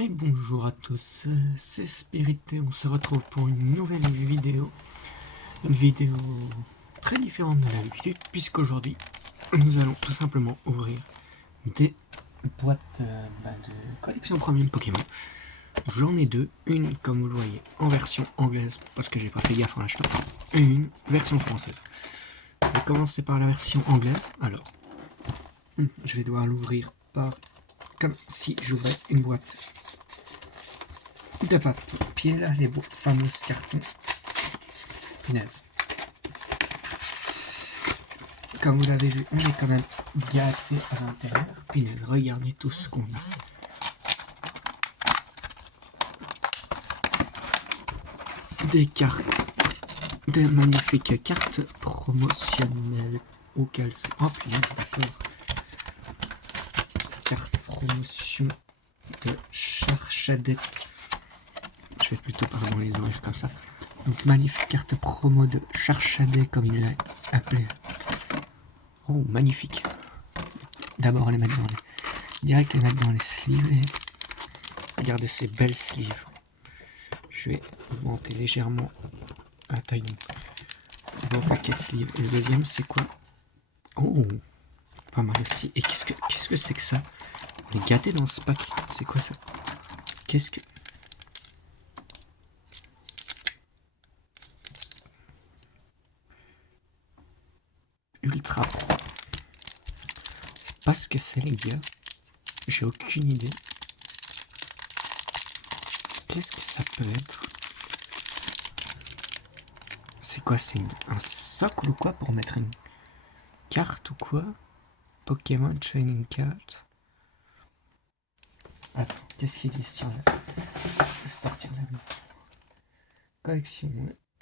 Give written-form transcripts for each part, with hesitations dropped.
Et bonjour à tous, c'est Spirit et on se retrouve pour une nouvelle vidéo. Une vidéo très différente de l'habitude, puisqu'aujourd'hui nous allons tout simplement ouvrir des boîtes de collection premium Pokémon. J'en ai deux, une comme vous le voyez en version anglaise, parce que j'ai pas fait gaffe en l'achetant, et une version française. Je vais commencer par la version anglaise. Alors, je vais devoir l'ouvrir par comme si j'ouvrais une boîte de papier, là, les fameux cartons. Punaise. Comme vous l'avez vu, on est quand même gâté à l'intérieur. Punaise, regardez tout ce qu'on a. Des cartes, des magnifiques cartes promotionnelles au calcium. Oh punaise, d'accord. Carte promotion de Charchadet. Je vais plutôt parler dans les oreilles comme ça. Donc magnifique carte promo de Charchadet, comme il l'a appelé. Oh, magnifique. D'abord les mettre dans les... Direct les mettre dans les sleeves. Et... regardez ces belles sleeves. Je vais augmenter légèrement la taille de mon paquet de sleeves. Et le deuxième, c'est quoi? Oh, pas mal aussi. Et qu'est-ce que c'est que ça? On est gâté dans ce pack. C'est quoi ça? Qu'est-ce que... Ultra Pro. Pas ce que c'est, les gars. J'ai aucune idée. Qu'est-ce que ça peut être? C'est quoi? C'est un socle ou quoi pour mettre une carte ou quoi? Pokémon Training Card. Attends, qu'est-ce qu'il dit sur la... Je vais sortir la main. Collection.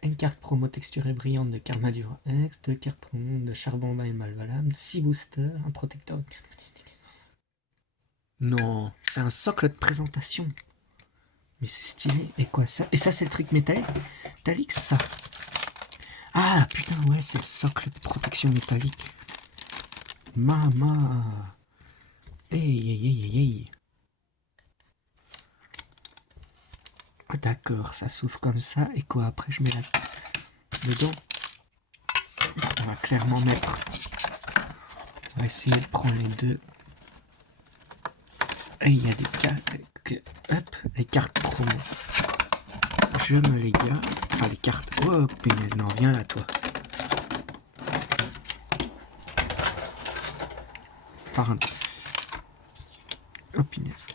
Une carte promo texturée brillante de Carmadura X, 2 cartes promo de Charbon et Malvalable, 6 boosters, un protecteur. Non, c'est un socle de présentation. Mais c'est stylé. Et quoi ça? Et ça, c'est le truc métallique, ça. Ah putain, ouais, c'est le socle de protection métallique. Mama. Hey. Ah, d'accord, ça s'ouvre comme ça. Et quoi après, je mets la dedans. On va clairement mettre. On va essayer de prendre les deux. Et il y a des cartes. Hop, les cartes promo. Je me les gars. Enfin, les cartes. Oh, punaise, non, viens là, toi. Pardon. Oh, punaise.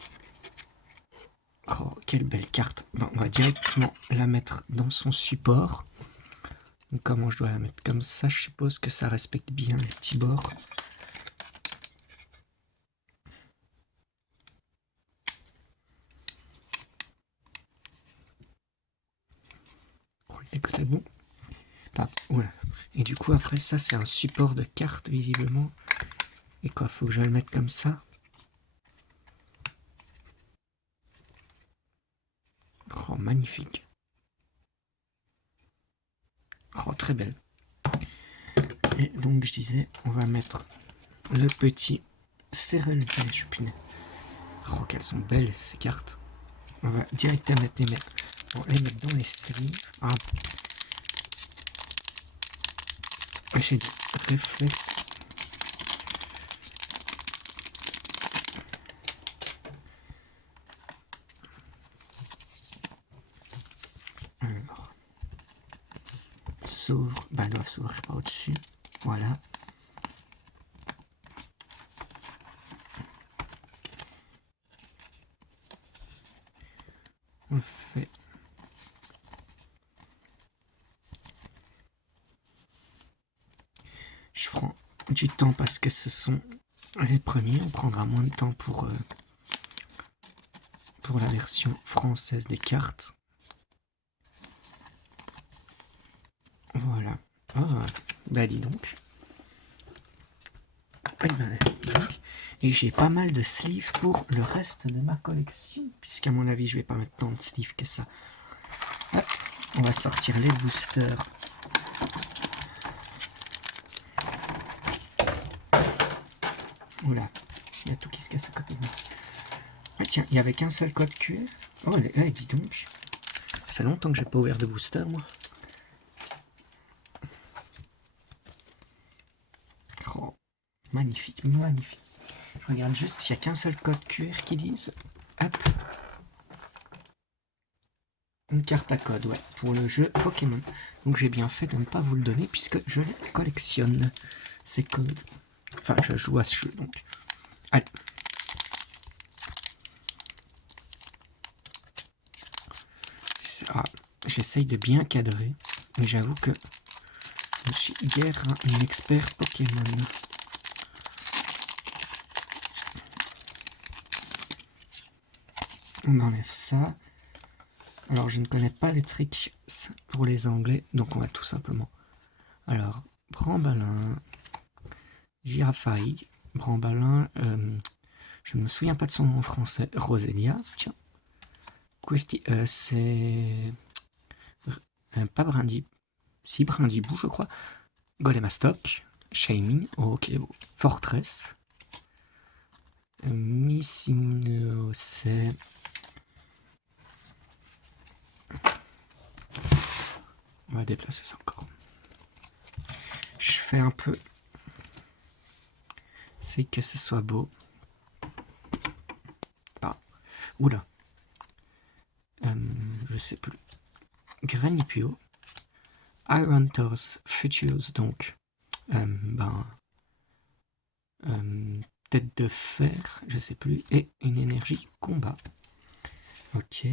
Oh, quelle belle carte. Bon, on va directement la mettre dans son support. Donc, comment je dois la mettre? Comme ça, je suppose que ça respecte bien les petits bords. C'est bon. Voilà. Et du coup, après ça, c'est un support de carte, visiblement. Et quoi, faut que je le mette comme ça? Oh, magnifique. Oh, très belle. Et donc, je disais, on va mettre le petit Cérel Beige. Oh, qu'elles sont belles, ces cartes. On va directement les mettre. On va les mettre dans les streams. Ah. J'ai des réflexes. Alors. S'ouvre. Bah, elle doit s'ouvrir par au-dessus. Voilà. On fait. Je prends du temps parce que ce sont les premiers. On prendra moins de temps pour la version française des cartes. Voilà. Ah, bah dis donc. Et j'ai pas mal de sleeves pour le reste de ma collection, puisqu'à mon avis je vais pas mettre tant de sleeves que ça. Hop, on va sortir les boosters. Oula, il y a tout qui se casse à côté de moi. Ah tiens, il n'y avait qu'un seul code QR. Oh, dis donc. Ça fait longtemps que j'ai pas ouvert de booster, moi. Oh, magnifique, magnifique. Je regarde juste s'il n'y a qu'un seul code QR qui dise. Hop. Une carte à code, ouais, pour le jeu Pokémon. Donc j'ai bien fait de ne pas vous le donner puisque je les collectionne, ces codes. Enfin, je joue à ce jeu, donc. Allez. Ah, j'essaye de bien cadrer, mais j'avoue que je suis guère un expert Pokémon. On enlève ça. Alors, je ne connais pas les tricks pour les anglais, donc on va tout simplement. Alors, Brambalin, Girafaille, Brambalin, je ne me souviens pas de son nom en français, Roselia, tiens. Quifty, c'est. Pas Brindy, si Brindibou, je crois. Golemastoc, Shaming, ok, Fortress, Missino, c'est. On va déplacer ça encore. Je fais un peu. C'est que ce soit beau. Ah, oula. Je sais plus. Granipio. Iron Tours Futures, donc. Tête de fer, je sais plus. Et une énergie combat. Ok.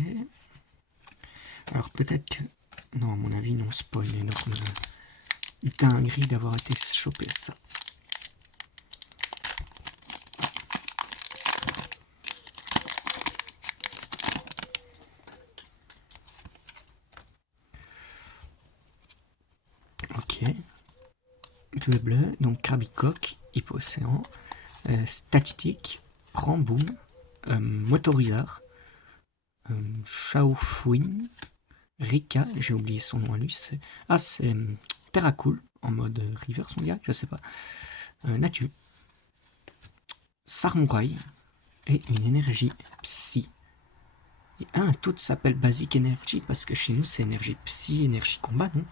Alors peut-être que. Non, à mon avis, non, spoil énorme. Dinguerie d'avoir été chopé ça. Ok. Bleu bleu, donc Krabicoque, Hypocéan, Statique, Ramboom, Motorizard, Shaofouin, Rika, j'ai oublié son nom à lui, c'est. Ah, c'est Terracool, en mode reverse, on dirait, je sais pas. Natu, Sarmouraï, et une énergie Psy. Et toutes s'appellent Basic Energy parce que chez nous c'est énergie Psy, énergie combat, non?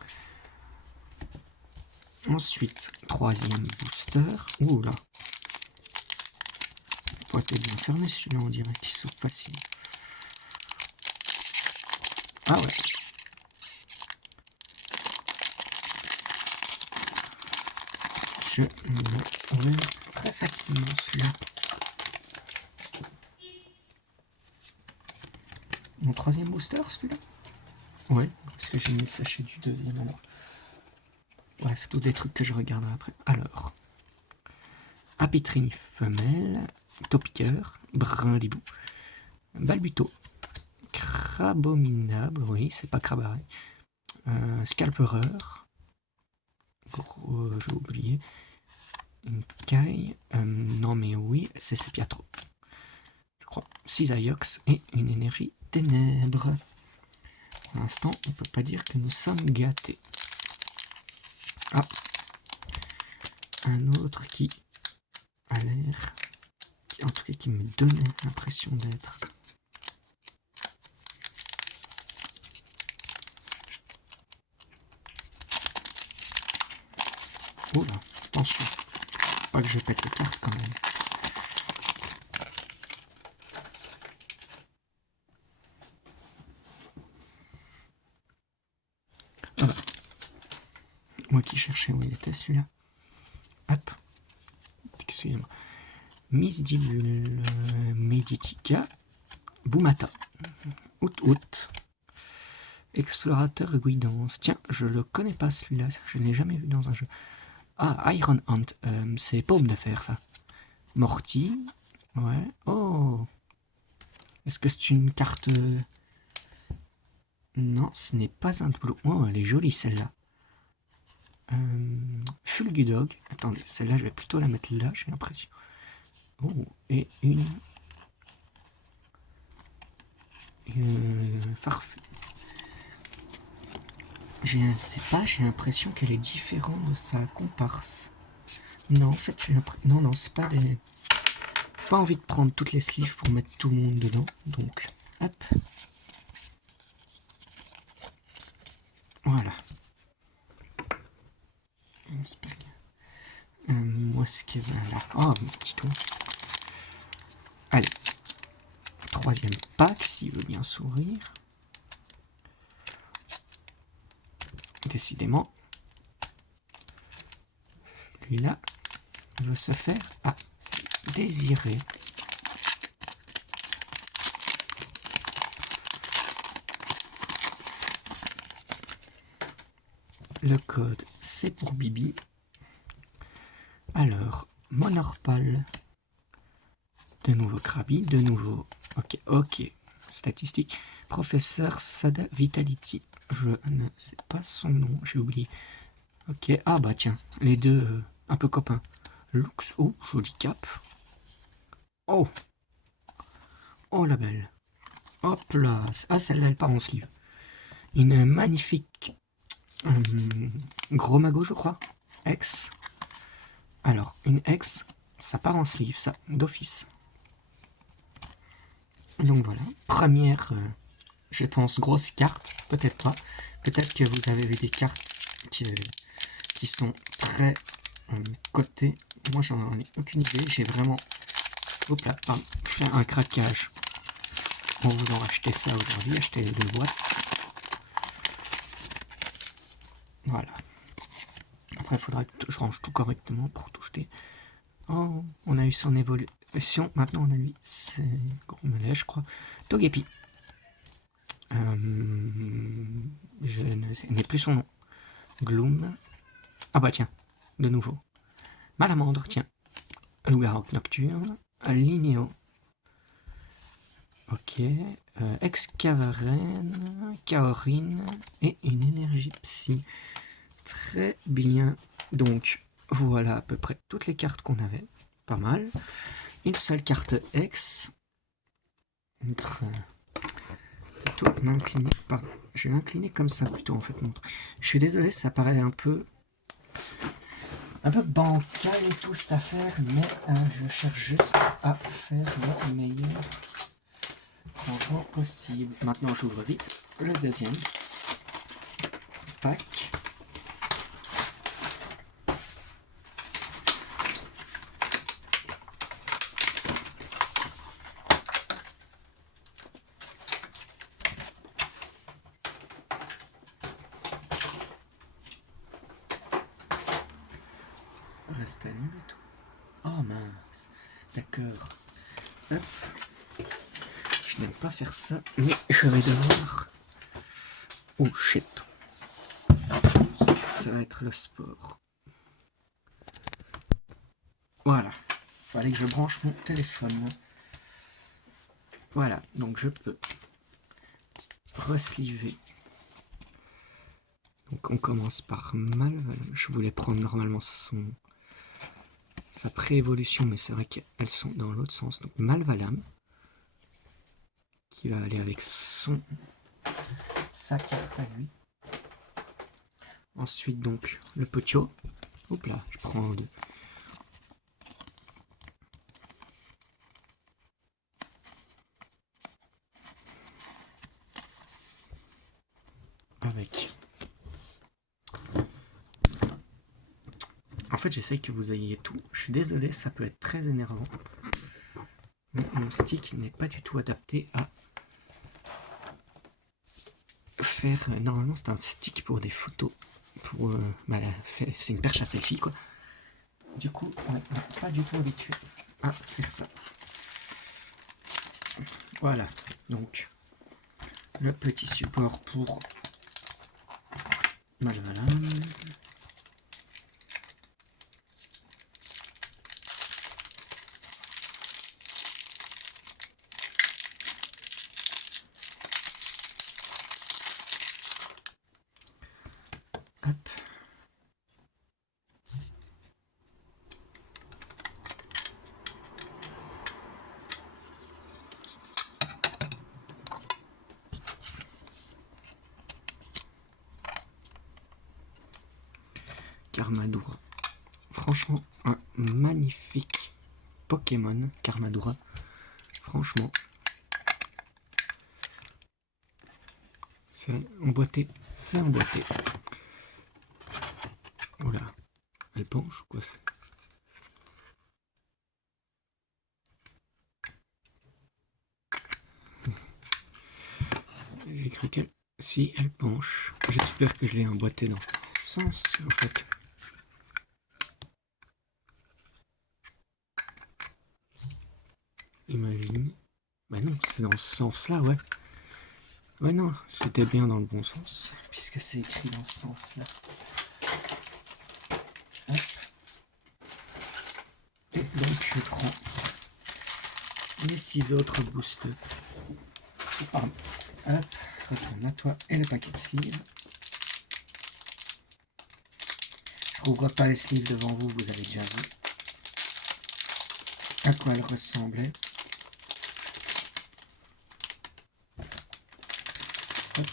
Ensuite, troisième booster. Ouh là. Il pourrait être bien fermé celui-là, on dirait qu'il saute facile. Ah ouais. Je l'ouvre très facilement celui-là. Mon troisième booster celui-là? Ouais, parce que j'ai mis le sachet du deuxième alors. Bref, tous des trucs que je regarderai après. Alors, Apitrini femelle, Topiqueur, Brindibou, Balbuto, Crabominable, oui, c'est pas Crabaré, Scalpereur, j'ai oublié, une caille, non mais oui, c'est Sepiatro, je crois, Cisaiox et une énergie ténèbres. Pour l'instant, on peut pas dire que nous sommes gâtés. Ah, un autre qui a l'air, en tout cas qui me donnait l'impression d'être. Oula, attention, pas que je pète les cartes quand même. Voilà. Moi qui cherchais où il était celui-là. Hop. Excusez-moi. Misdibule, Meditica, Boumata, Out, Explorateur Guidance. Tiens, je le connais pas celui-là, je ne l'ai jamais vu dans un jeu. Ah, Iron Hunt, c'est Paume de fer ça. Morty, ouais. Oh, est-ce que c'est une carte? Non, ce n'est pas un doublon. Oh, elle est jolie celle-là. Fulgudog, attendez, celle-là je vais plutôt la mettre là, j'ai l'impression. Oh, et une Farfetch. Je sais pas, j'ai l'impression qu'elle est différente de sa comparse. Non, en fait, j'ai l'impression. Non, c'est pas les. pas envie de prendre toutes les sleeves pour mettre tout le monde dedans, donc hop. Voilà. Moi ce qu'il y a là. Oh, mon petit tour. Allez. Troisième pack, s'il veut bien sourire. Décidément. Lui-là veut se faire désirer. Le code, c'est pour Bibi. Alors, Monorpal. De nouveau Krabi, de nouveau... Ok. Statistique. Professeur Sada Vitality. Je ne sais pas son nom, j'ai oublié. Ok, ah bah tiens, les deux un peu copains. Lux, oh, joli cap. Oh la belle. Hop là. Ah, celle-là, elle part en sleeve. Une magnifique gros magot, je crois. Ex. Alors, une ex, ça part en sleeve, ça, d'office. Donc voilà. Première, je pense, grosse carte. Peut-être pas. Peut-être que vous avez vu des cartes qui sont très cotées. Moi, j'en ai aucune idée. J'ai vraiment fait un craquage. On vous en acheter ça aujourd'hui, acheter les 2 boîtes. Voilà. Après, il faudra que je range tout correctement pour tout jeter. Oh, on a eu son évolution. Maintenant, on a lui, c'est gros melet, je crois. Togepi. Je ne sais plus son nom. Gloom. Ah bah tiens, de nouveau. Malamandre, tiens. Loup-garou nocturne. Linéo. Ok. Excavarène. Kaorin. Et une énergie psy. Très bien. Donc, voilà à peu près toutes les cartes qu'on avait. Pas mal. Une seule carte X. Plutôt m'incliner. Pardon. Je vais m'incliner comme ça plutôt en fait. Montre. Je suis désolé, ça paraît un peu bancal et tout cette affaire, mais je cherche juste à faire le meilleur rangement possible. Maintenant, j'ouvre vite le deuxième pack. Reste à nul et tout. Oh mince. D'accord. Hop. Je n'aime pas faire ça, mais je vais devoir. Oh shit. Ça va être le sport. Voilà. Fallait que je branche mon téléphone. Voilà, donc je peux resliver. Donc on commence par Malvalam. Je voulais prendre normalement sa pré-évolution, mais c'est vrai qu'elles sont dans l'autre sens. Donc Malvalam, qui va aller avec sa carte à lui. Ensuite donc le Pocho. Hop là, je prends 2. Avec. En fait, j'essaye que vous ayez tout. Je suis désolé, ça peut être très énervant. Mais mon stick n'est pas du tout adapté à faire. Normalement, c'est un stick pour des photos. C'est une perche à selfie, quoi. Du coup, on n'est pas du tout habitué à faire ça. Voilà, donc le petit support pour Malvalam. Hop. Karmadura. Franchement, un magnifique Pokémon Karmadura. Franchement, c'est emboîté, c'est emboîté. Oula, elle penche ou quoi? J'ai cru qu'elle... Si, elle penche. J'espère que je l'ai emboîté dans ce sens, en fait. Imagine. Bah non, c'est dans ce sens-là, ouais. Ouais, non, c'était bien dans le bon sens. Puisque c'est écrit dans ce sens-là. Hop. Et donc, je prends les 6 autres boosters. Pardon. Hop, retourne à toi et le paquet de sleeves. Je rouvre pas les sleeves devant vous, vous avez déjà vu à quoi elles ressemblaient. Hop.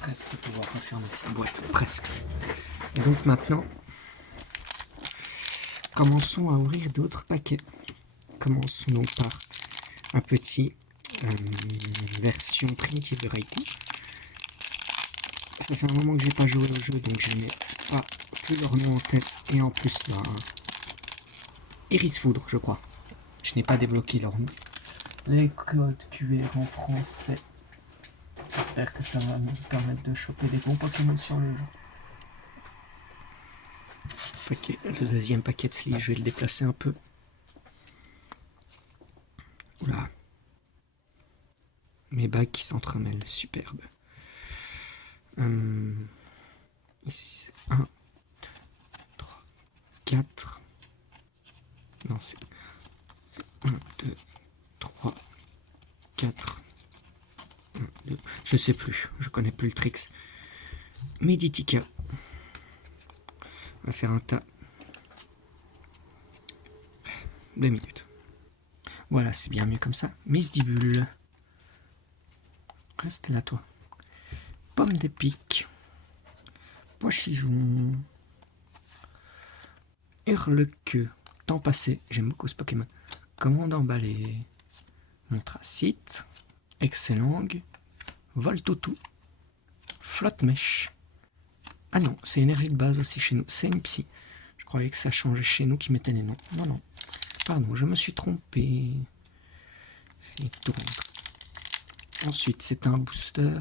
Presque pouvoir refermer cette boîte, presque. Et donc maintenant, commençons à ouvrir d'autres paquets. Commençons donc par un petit version primitive de Raikou. Ça fait un moment que j'ai pas joué au jeu, donc je n'ai pas plus leur nom en tête. Et en plus, Iris Foudre, je crois. Je n'ai pas débloqué leur nom. Les codes QR en français. J'espère que ça va me permettre de choper des bons Pokémon sur le jeu. Le deuxième paquet de sleeve, je vais le déplacer un peu. Oula. Mes bagues qui s'entremêlent, superbe. Ici, 1, 3, 4. Non, c'est 1, 2, 3, 4. 1, 2. Je sais plus, je connais plus le tricks. Meditica. On va faire un tas. 2 minutes. Voilà, c'est bien mieux comme ça. Misdibule. Reste là, toi. Pomme de pique. Pochijon. Hurle-queue. Temps passé. J'aime beaucoup ce Pokémon. Commande emballée. Montracite. Excellang. Voltoutou. Flotte-mèche. Ah non, c'est énergie de base aussi chez nous. C'est une psy. Je croyais que ça changeait chez nous qui mettait les noms. Non, non. Pardon, je me suis trompé. Ensuite, c'est un booster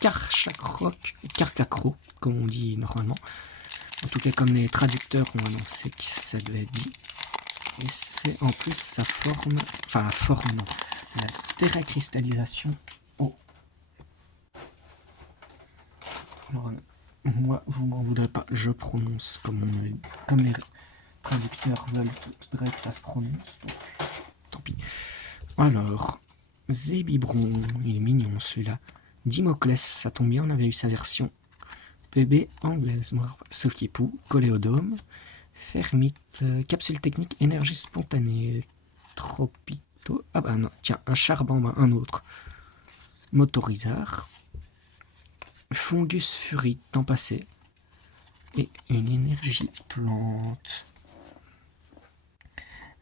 Carcacro, comme on dit normalement. En tout cas, comme les traducteurs ont annoncé que ça devait être dit. Et c'est en plus sa forme, enfin la forme, non, la terracristallisation eau. Alors, moi, vous m'en voudrez pas, je prononce comme les traducteurs voudraient que ça se prononce, donc tant pis. Alors, Zébibron, il est mignon celui-là. Dimoclès, ça tombe bien, on avait eu sa version PB anglaise. Sofkipou, Coléodome, Fermite, capsule technique, énergie spontanée, Tropito. Ah bah non, tiens, un charbon, un autre. Motorizar, Fungus Fury, temps passé, et une énergie plante.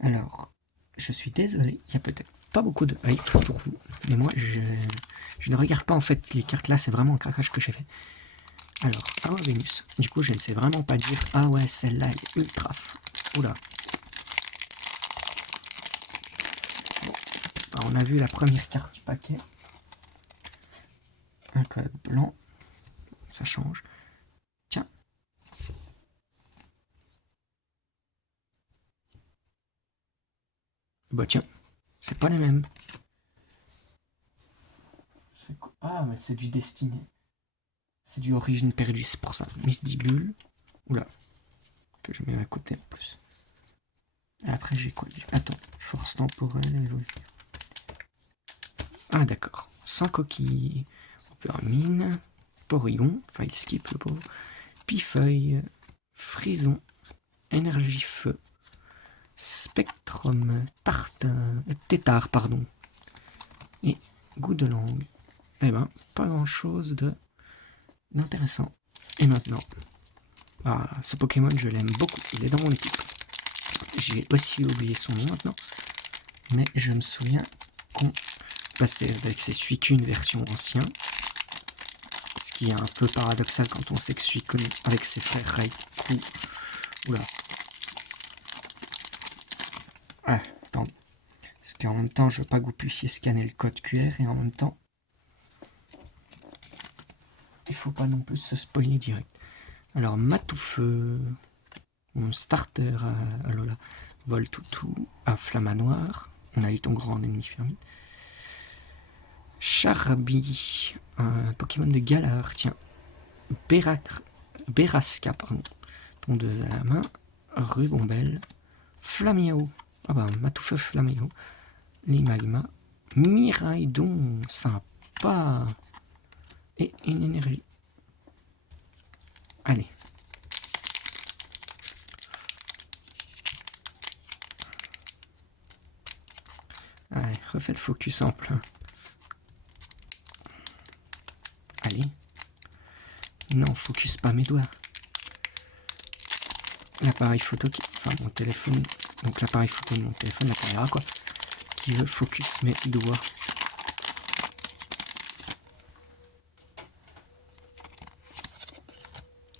Alors, je suis désolé, il y a peut-être pas beaucoup de hype pour vous, mais moi je ne regarde pas en fait les cartes là, c'est vraiment un craquage que j'ai fait. Alors, Awa Venus, du coup je ne sais vraiment pas dire, ah ouais celle-là elle est ultra, oula. Bon. Alors, on a vu la première carte du paquet, un code blanc, ça change, tiens. Bah tiens, c'est pas les mêmes. Ah mais c'est du destiné. C'est du origine perdue, c'est pour ça. Misdibule. Oula. Que je mets à côté en plus. Et après j'ai quoi? Attends. Force temporelle. Ah d'accord. Sans coquille. Opéramine. Porion. File skip le pauvre. Pifeuille. Frison. Énergie feu. Spectrum. Tétard, pardon. Et goût de langue. Eh ben, pas grand chose d'intéressant. Et maintenant, ce Pokémon, je l'aime beaucoup. Il est dans mon équipe. J'ai aussi oublié son nom maintenant. Mais je me souviens qu'on passait avec ces Suicune version ancien. Ce qui est un peu paradoxal quand on sait que Suicune avec ses frères Raikou. Oula. Ah, attends. Parce qu'en même temps, je veux pas que vous puissiez scanner le code QR et en même temps, il faut pas non plus se spoiler direct. Alors, Matoufeu, mon starter à Lola, Voltoutou, à Flamanoir. On a eu ton grand ennemi fermé. Charabie, un Pokémon de Galar, tiens. Beraska, pardon. Ton 2 à la main. Rubombelle. Flaméo. Ah bah, Matoufeu Flaméo. Les Magma. Miraidon, sympa. Et une énergie. Allez. Allez, refais le focus en plein. Allez. Non, focus pas mes doigts. L'appareil photo enfin mon téléphone, donc l'appareil photo de mon téléphone, la caméra quoi, qui veut focus mes doigts.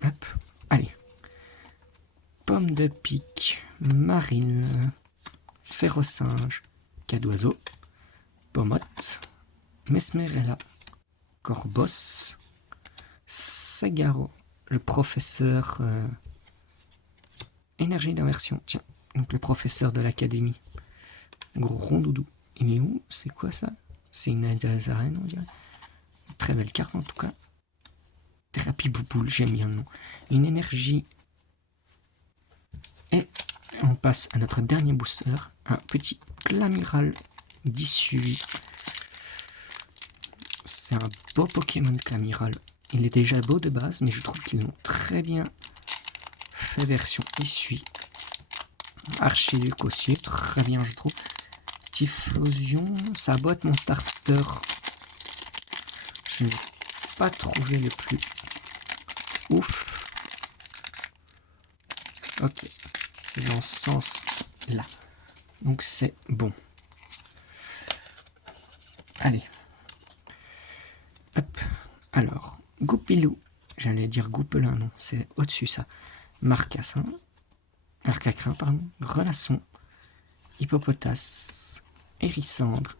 Hop, allez. Pomme de pique, marine, ferrosinge, cadoiseau, pomotte, mesmerella, corbos, sagaro, le professeur énergie d'inversion, tiens, donc le professeur de l'académie, Grondoudou. Il est où? C'est quoi ça? C'est une arène, on dirait. Très belle carte en tout cas. Thérapie Bouboule, j'aime bien le nom. Une énergie. Et on passe à notre dernier booster, un petit Clamiral d'issue. C'est un beau Pokémon Clamiral. Il est déjà beau de base, mais je trouve qu'ils l'ont très bien fait version issue. Archiduc aussi, très bien je trouve. Typhlosion, ça boîte mon starter. Je n'ai pas trouvé le plus ouf. Ok, c'est dans ce sens là. Donc c'est bon. Allez. Hop. Alors, Goupilou. J'allais dire Goupelin, non, c'est au-dessus ça. Marcassin. Marcacrin, pardon. Grelasson. Hippopotas. Hérissandre.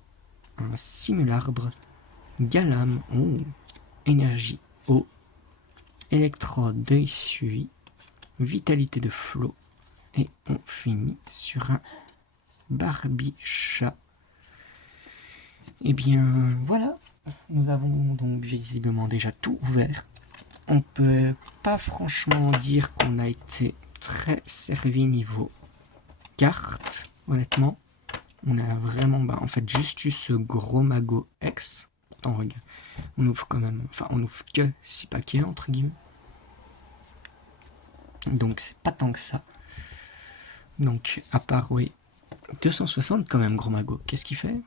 Un simularbre. Galam. Oh. Énergie. Eau. Électrode de Issui. Vitalité de flot. Et on finit sur un Barbichat. Et bien voilà, nous avons donc visiblement déjà tout ouvert. On peut pas franchement dire qu'on a été très servi niveau carte, honnêtement. On a vraiment en fait juste eu ce gros Mago X. Attends, regarde, on ouvre quand même, enfin on ouvre que 6 paquets entre guillemets. Donc c'est pas tant que ça. Donc à part, oui, 260 quand même, gros Mago. Qu'est-ce qu'il fait?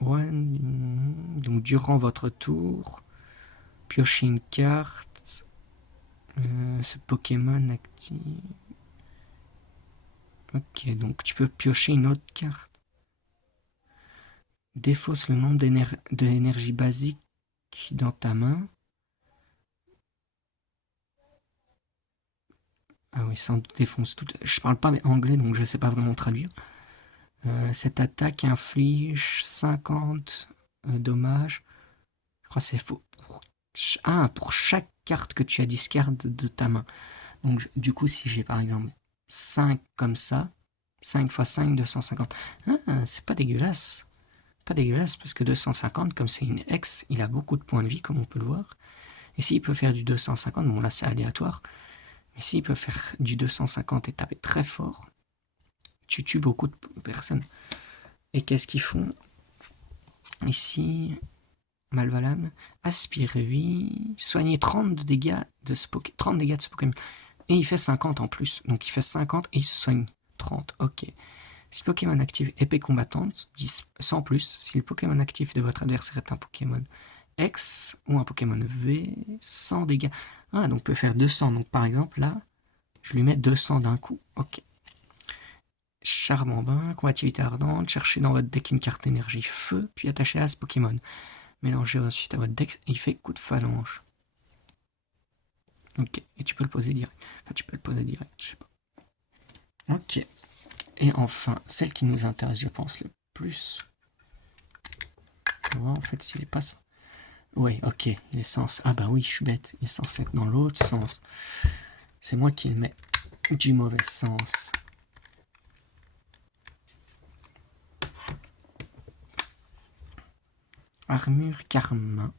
Ouais, donc durant votre tour, piochez une carte. Ce Pokémon active. Ok, donc tu peux piocher une autre carte. Défausse le nombre d'énergie basique dans ta main. Ah oui, ça défonce tout. Je parle pas anglais, donc je sais pas vraiment traduire. Cette attaque inflige 50 dommages. Je crois que c'est faux. Pour chaque carte que tu as discard de ta main. Donc du coup, si j'ai par exemple 5 comme ça, 5 x 5, 250. C'est pas dégueulasse. Pas dégueulasse parce que 250, comme c'est une X, il a beaucoup de points de vie, comme on peut le voir. Et s'il peut faire du 250, bon là c'est aléatoire, mais s'il peut faire du 250 et taper très fort, tu tues beaucoup de personnes. Et qu'est-ce qu'ils font ici? Malvalable, aspire vie, soigner 30 dégâts de ce Pokémon. Et il fait 50 en plus. Donc il fait 50 et il se soigne 30. Ok. Si le Pokémon active épée combattante, 10, 100 plus. Si le Pokémon actif de votre adversaire est un Pokémon X ou un Pokémon V, 100 dégâts. Ah, donc on peut faire 200. Donc par exemple, là, je lui mets 200 d'un coup. Ok. Charmant bain, combativité ardente, cherchez dans votre deck une carte énergie feu, puis attachez-la à ce Pokémon. Mélangez ensuite à votre deck et il fait coup de phalange. Ok, et tu peux le poser direct. Enfin, tu peux le poser direct, je sais pas. Ok. Et enfin, celle qui nous intéresse, je pense, le plus. On va voir en fait s'il est pas... Oui, ok, il est censé... Ah bah oui, je suis bête. Il est censé être dans l'autre sens. C'est moi qui le mets du mauvais sens. Armure Karma.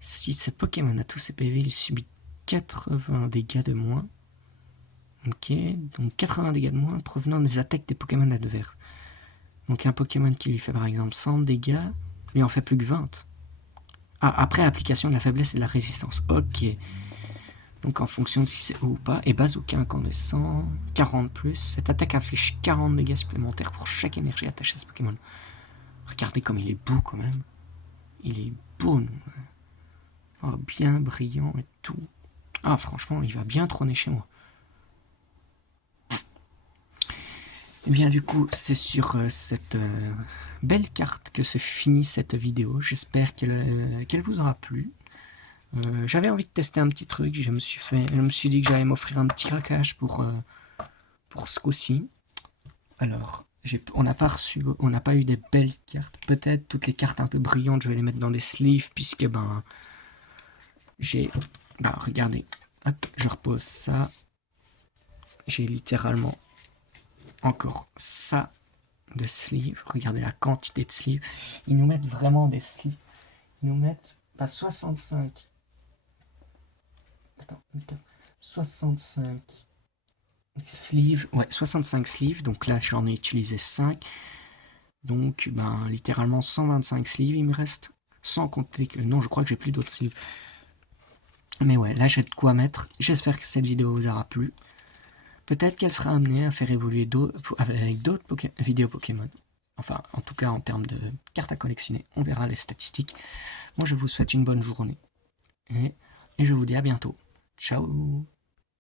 Si ce Pokémon a tous ses PV, il subit 80 dégâts de moins. Ok, donc 80 dégâts de moins provenant des attaques des Pokémon adverses. Donc un Pokémon qui lui fait par exemple 100 dégâts, lui en fait plus que 20. Ah, après application de la faiblesse et de la résistance. Ok. Donc en fonction de si c'est haut ou pas. Et Bazooka incandescent, 40 plus. Cette attaque inflige 40 dégâts supplémentaires pour chaque énergie attachée à ce Pokémon. Regardez comme il est beau quand même. Il est beau. Oh, bien brillant et tout. Ah franchement, il va bien trôner chez moi. Et bien du coup, c'est sur cette belle carte que se finit cette vidéo. J'espère qu'elle vous aura plu. J'avais envie de tester un petit truc. Je me suis dit que j'allais m'offrir un petit craquage pour ce coup-ci. Alors, on n'a pas eu des belles cartes. Peut-être toutes les cartes un peu brillantes, je vais les mettre dans des sleeves puisque regardez, hop, je repose ça. J'ai littéralement encore ça de sleeves. Regardez la quantité de sleeves. Ils nous mettent vraiment des sleeves. Ils nous mettent 65. Attends, 65 sleeves. Ouais, 65 sleeves. Donc là, j'en ai utilisé 5. Donc, littéralement 125 sleeves il me reste. Sans compter que... Non, je crois que j'ai plus d'autres sleeves. Mais ouais, là, j'ai de quoi mettre. J'espère que cette vidéo vous aura plu. Peut-être qu'elle sera amenée à faire évoluer avec d'autres vidéos Pokémon. Enfin, en tout cas, en termes de cartes à collectionner, on verra les statistiques. Moi, je vous souhaite une bonne journée. Et je vous dis à bientôt. Ciao!